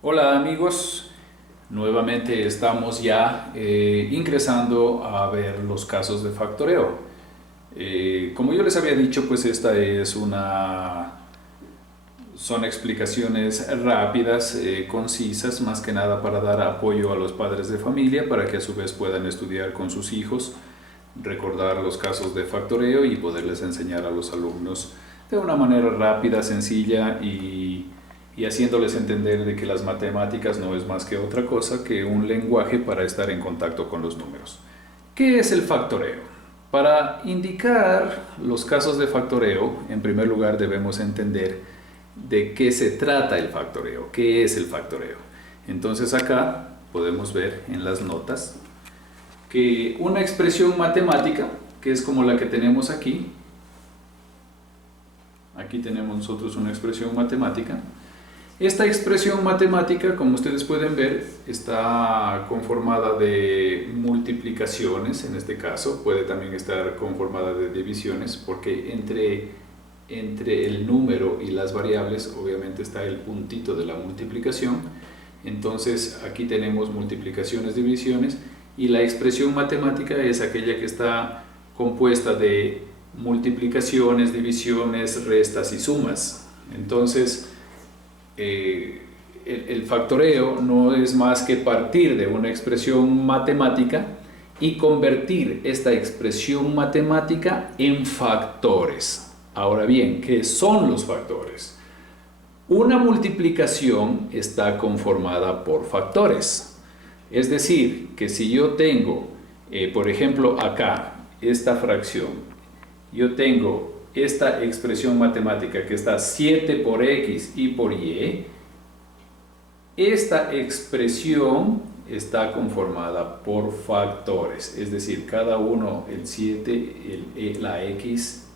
Hola amigos, nuevamente estamos ya ingresando a ver los casos de factoreo. Como yo les había dicho, pues son explicaciones rápidas, concisas, más que nada para dar apoyo a los padres de familia para que a su vez puedan estudiar con sus hijos, recordar los casos de factoreo y poderles enseñar a los alumnos de una manera rápida, sencilla y haciéndoles entender de que las matemáticas no es más que otra cosa que un lenguaje para estar en contacto con los números. ¿Qué es el factoreo? Para indicar los casos de factoreo, en primer lugar debemos entender de qué se trata el factoreo, qué es el factoreo. Entonces acá podemos ver en las notas que una expresión matemática, que es como la que tenemos aquí tenemos nosotros una expresión matemática. Esta expresión matemática, como ustedes pueden ver, está conformada de multiplicaciones, en este caso, puede también estar conformada de divisiones, porque entre el número y las variables, obviamente está el puntito de la multiplicación. Entonces, aquí tenemos multiplicaciones, divisiones, y la expresión matemática es aquella que está compuesta de multiplicaciones, divisiones, restas y sumas. Entonces, el factoreo no es más que partir de una expresión matemática y convertir esta expresión matemática en factores. Ahora bien, ¿qué son los factores? Una multiplicación está conformada por factores. Es decir, que si yo tengo, por ejemplo, acá, esta fracción, yo tengo esta expresión matemática que está 7 por x y por y, esta expresión está conformada por factores, es decir, cada uno, el 7, la x,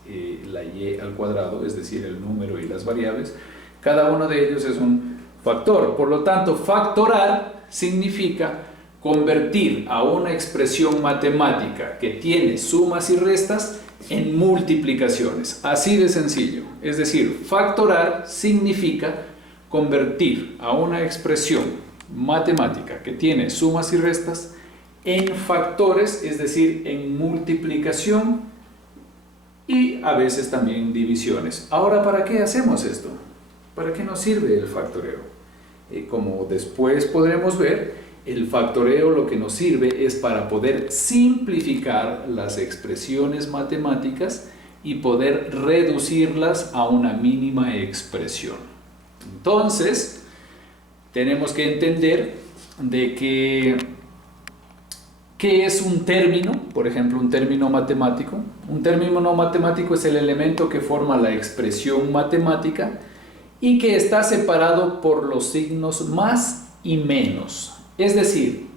la y al cuadrado, es decir, el número y las variables, cada uno de ellos es un factor. Por lo tanto, factorar significa convertir a una expresión matemática que tiene sumas y restas en multiplicaciones, así de sencillo. Es decir, factorar significa convertir a una expresión matemática que tiene sumas y restas en factores, es decir, en multiplicación y a veces también divisiones. Ahora, ¿para qué hacemos esto? ¿Para qué nos sirve el factoreo? Como después podremos ver, el factoreo lo que nos sirve es para poder simplificar las expresiones matemáticas y poder reducirlas a una mínima expresión. Entonces, tenemos que entender de que ¿qué es un término? Por ejemplo, un término matemático. Un término no matemático es el elemento que forma la expresión matemática y que está separado por los signos más y menos. Es decir,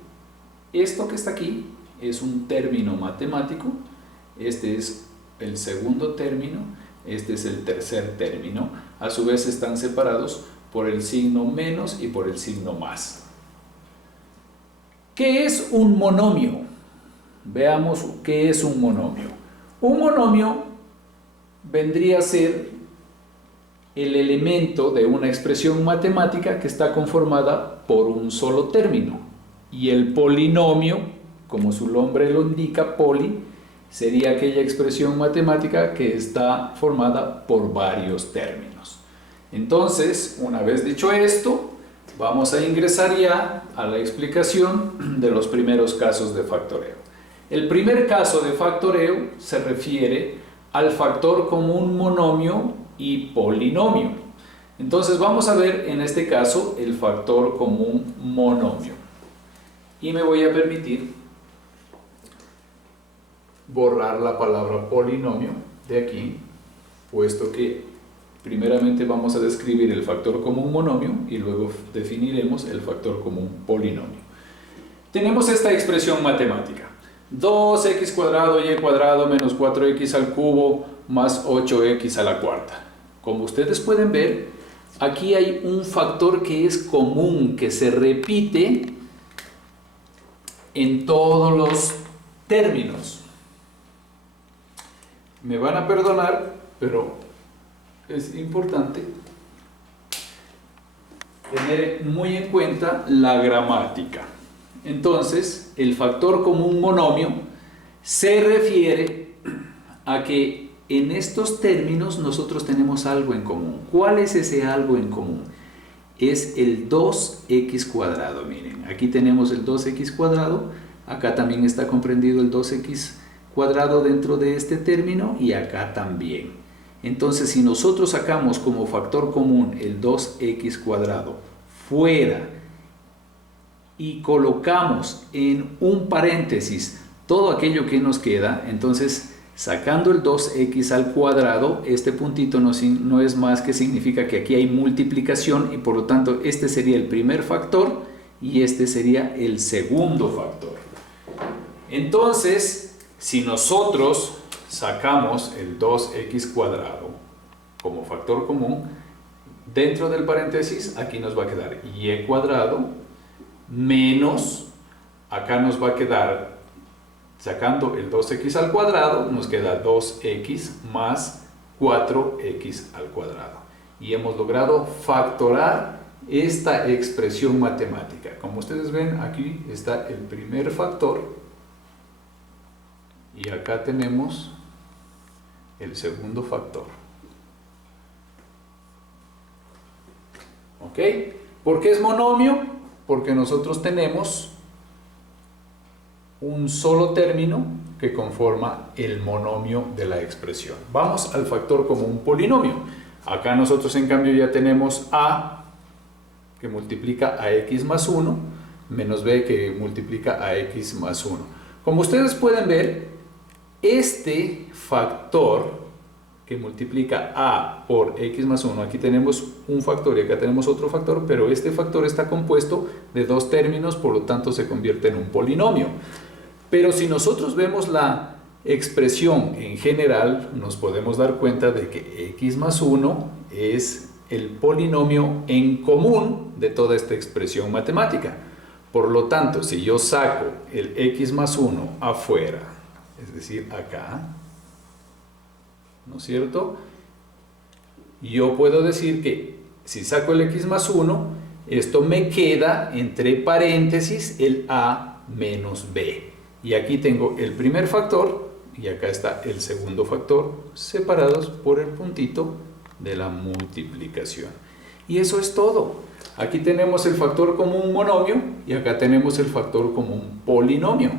esto que está aquí es un término matemático, este es el segundo término, este es el tercer término, a su vez están separados por el signo menos y por el signo más. ¿Qué es un monomio? Veamos qué es un monomio. Un monomio vendría a ser el elemento de una expresión matemática que está conformada por un solo término. Y el polinomio, como su nombre lo indica, poli, sería aquella expresión matemática que está formada por varios términos. Entonces, una vez dicho esto, vamos a ingresar ya a la explicación de los primeros casos de factoreo. El primer caso de factoreo se refiere al factor común monomio y polinomio. Entonces vamos a ver en este caso el factor común monomio. Y me voy a permitir borrar la palabra polinomio de aquí, puesto que primeramente vamos a describir el factor común monomio y luego definiremos el factor común polinomio. Tenemos esta expresión matemática: 2x cuadrado y cuadrado menos 4x al cubo más 8x a la cuarta. Como ustedes pueden ver, aquí hay un factor que es común, que se repite en todos los términos. Me van a perdonar, pero es importante tener muy en cuenta la gramática. Entonces, el factor común monomio se refiere a que en estos términos nosotros tenemos algo en común. ¿Cuál es ese algo en común? Es el 2x cuadrado. Miren, aquí tenemos el 2x cuadrado, acá también está comprendido el 2x cuadrado dentro de este término y acá también. Entonces, si nosotros sacamos como factor común el 2x cuadrado fuera y colocamos en un paréntesis todo aquello que nos queda, entonces sacando el 2x al cuadrado, este puntito no es más que significa que aquí hay multiplicación y por lo tanto este sería el primer factor y este sería el segundo factor. Entonces, si nosotros sacamos el 2x cuadrado como factor común, dentro del paréntesis aquí nos va a quedar y cuadrado menos, acá nos va a quedar, sacando el 2x al cuadrado, nos queda 2x más 4x al cuadrado. Y hemos logrado factorar esta expresión matemática. Como ustedes ven, aquí está el primer factor y acá tenemos el segundo factor. ¿Ok? ¿Por qué es monomio? Porque nosotros tenemos un solo término que conforma el monomio de la expresión. Vamos al factor común polinomio. Acá nosotros en cambio ya tenemos a que multiplica a x más 1 menos b que multiplica a x más 1. Como ustedes pueden ver, este factor que multiplica a por x más 1, aquí tenemos un factor y acá tenemos otro factor, pero este factor está compuesto de dos términos, por lo tanto se convierte en un polinomio. Pero si nosotros vemos la expresión en general, nos podemos dar cuenta de que x más 1 es el polinomio en común de toda esta expresión matemática. Por lo tanto, si yo saco el x más 1 afuera, es decir, acá, ¿no es cierto? Yo puedo decir que si saco el x más 1, esto me queda entre paréntesis el a menos b. Y aquí tengo el primer factor y acá está el segundo factor separados por el puntito de la multiplicación. Y eso es todo. Aquí tenemos el factor común monomio y acá tenemos el factor común polinomio.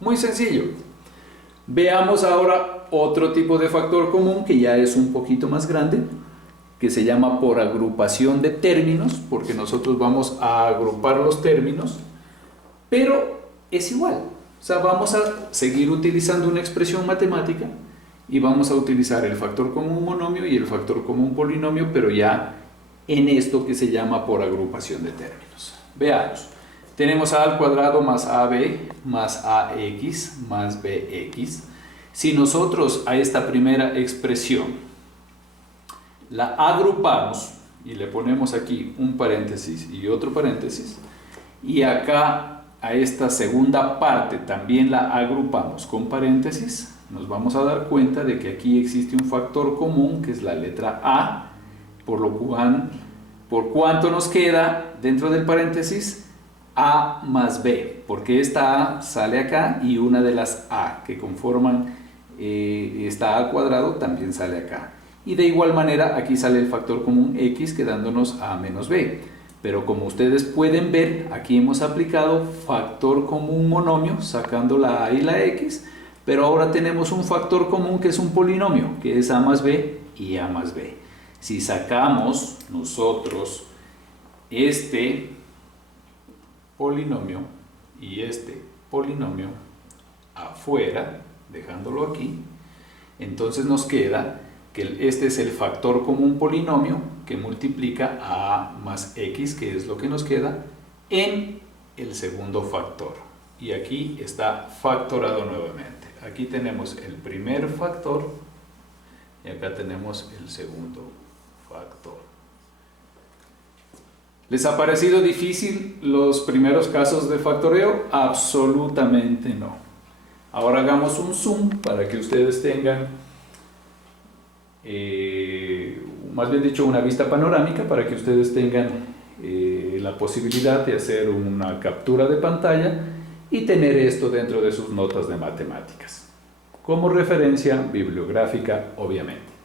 Muy sencillo. Veamos ahora otro tipo de factor común que ya es un poquito más grande, que se llama por agrupación de términos, porque nosotros vamos a agrupar los términos, pero es igual. O sea, vamos a seguir utilizando una expresión matemática y vamos a utilizar el factor común monomio y el factor común polinomio, pero ya en esto que se llama por agrupación de términos. Veamos. Tenemos a al cuadrado más ab más ax más bx. Si nosotros a esta primera expresión la agrupamos y le ponemos aquí un paréntesis y otro paréntesis, y acá a esta segunda parte también la agrupamos con paréntesis, nos vamos a dar cuenta de que aquí existe un factor común que es la letra a, por lo cual, ¿por cuánto nos queda dentro del paréntesis? A más b, porque esta a sale acá y una de las a que conforman esta a al cuadrado también sale acá. Y de igual manera aquí sale el factor común x quedándonos a menos b. Pero como ustedes pueden ver, aquí hemos aplicado factor común monomio sacando la a y la x, pero ahora tenemos un factor común que es un polinomio, que es a más b y a más b. Si sacamos nosotros este polinomio y este polinomio afuera, dejándolo aquí, entonces nos queda que este es el factor común polinomio que multiplica a más x, que es lo que nos queda, en el segundo factor. Y aquí está factorado nuevamente. Aquí tenemos el primer factor y acá tenemos el segundo factor. ¿Les ha parecido difícil los primeros casos de factoreo? Absolutamente no. Ahora hagamos un zoom para que ustedes tengan, más bien dicho, una vista panorámica para que ustedes tengan la posibilidad de hacer una captura de pantalla y tener esto dentro de sus notas de matemáticas, como referencia bibliográfica, obviamente.